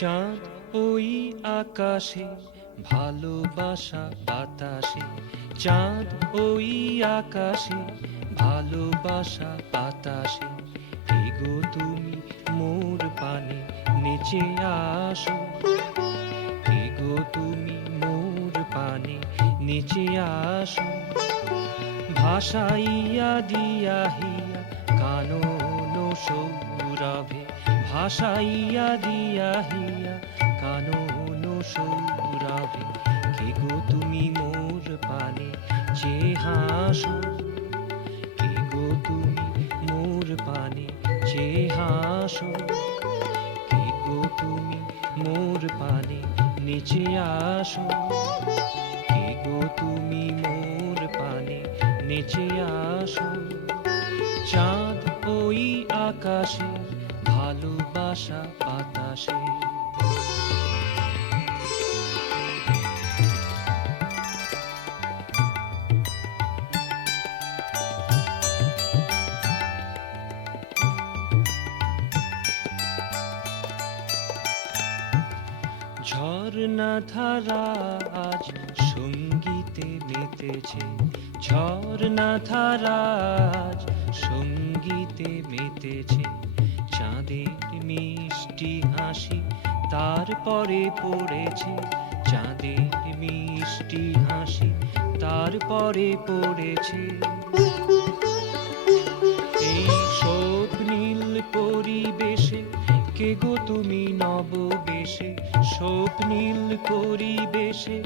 চাঁদ ওই আকাশে, ভালোবাসা বাতাসে। চাঁদ ওই আকাশে, ভালোবাসা বাতাসে। এগো তুমি মোর পানে নেচে আসো, এগো তুমি মোর পানে নেচে আসো। ভাসাইয়া দিয়া হিয়া কানন সৌরভে, ভাসাইয়া দিয়া হিয়া কানন সৌরভে। কে গো তুমি মোর পানে চেয়ে হাসো, কে গো তুমি মোর পানে চেয়ে হাসো। কে গো তুমি মোর পানে নেচে আসো, কে গো তুমি মোর পানে নেচে আসো। চাঁদ ওই আকাশে, ভালোবাসা বাতাসে। ঝর্ণা ধারা আজ সঙ্গীতে মেতেছে, ঝর্ণা ধারা আজ সঙ্গীতে মেতেছে। চাঁদের মিষ্টি হাসি তারপরে পড়েছে, চাঁদের মিষ্টি হাসি তারপরে পড়েছে। এই স্বপ্নীল পরিবেশে কে গো তুমি নববেশে, স্বপ্নীল পরিবেশে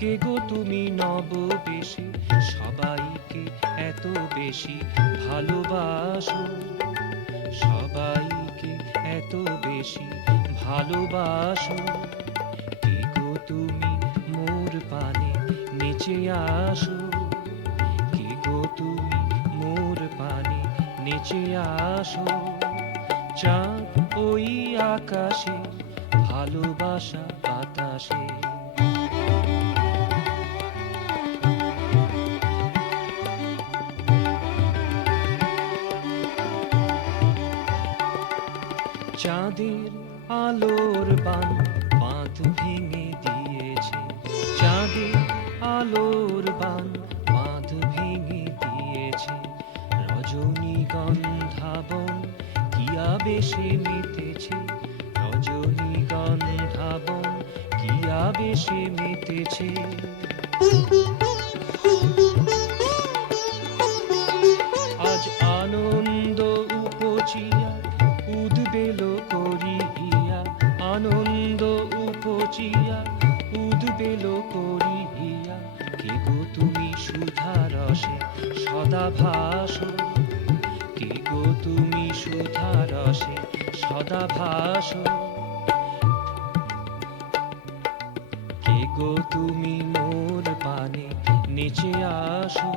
কে গো তুমি নববেশে। সবাইকে এত বেশি ভালোবাসো, সবাইকে এত বেশি ভালোবাসো। কে গো তুমি মোর পানে নেচে আসো, কে গো তুমি মোর পানে নেচে আসো। চাঁদ ওই আকাশে, ভালোবাসা বাতাসে। চাঁদের আলোর বান বাঁধ ভেঙে দিয়েছে, চাঁদের আলোর বান বাঁধ ভেঙে দিয়েছে। রজনীগন্ধা বন কি আবেশে মেতেছে, রজনীগন্ধা বন কি আবেশে মেতেছে। আজ আনন্দ উপচিয়া উদ্বেল করিয়া, আনন্দ উপচিয়া উদ্বেল করিয়া। কে গো তুমি সুধা রসে সদা ভাসো, কে গো তুমি সুধা রসে সদা ভাসো। কে গো তুমি মোর পানে নেচে আসো,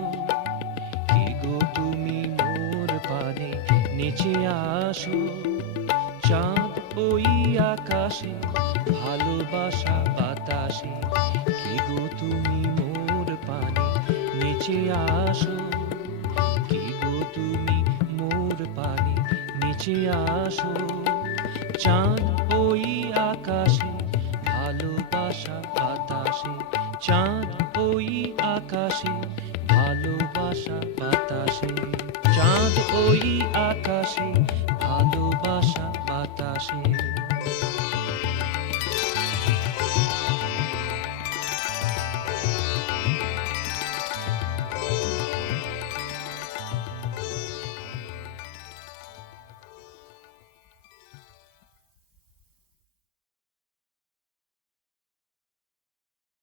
কে গো তুমি মোর পানে নেচে আসো। চাঁদ ওই আকাশে, ভালোবাসা বাতাসে। কে গো তুমি মোর পানে নেচে আসো, কে গো তুমি মোর পানে নেচে আসো। চাঁদ ওই আকাশে, ভালোবাসা বাতাসে। চাঁদ ওই আকাশে, ভালোবাসা বাতাসে। চাঁদ ওই আকাশে, ভালোবাসা বাতাসে।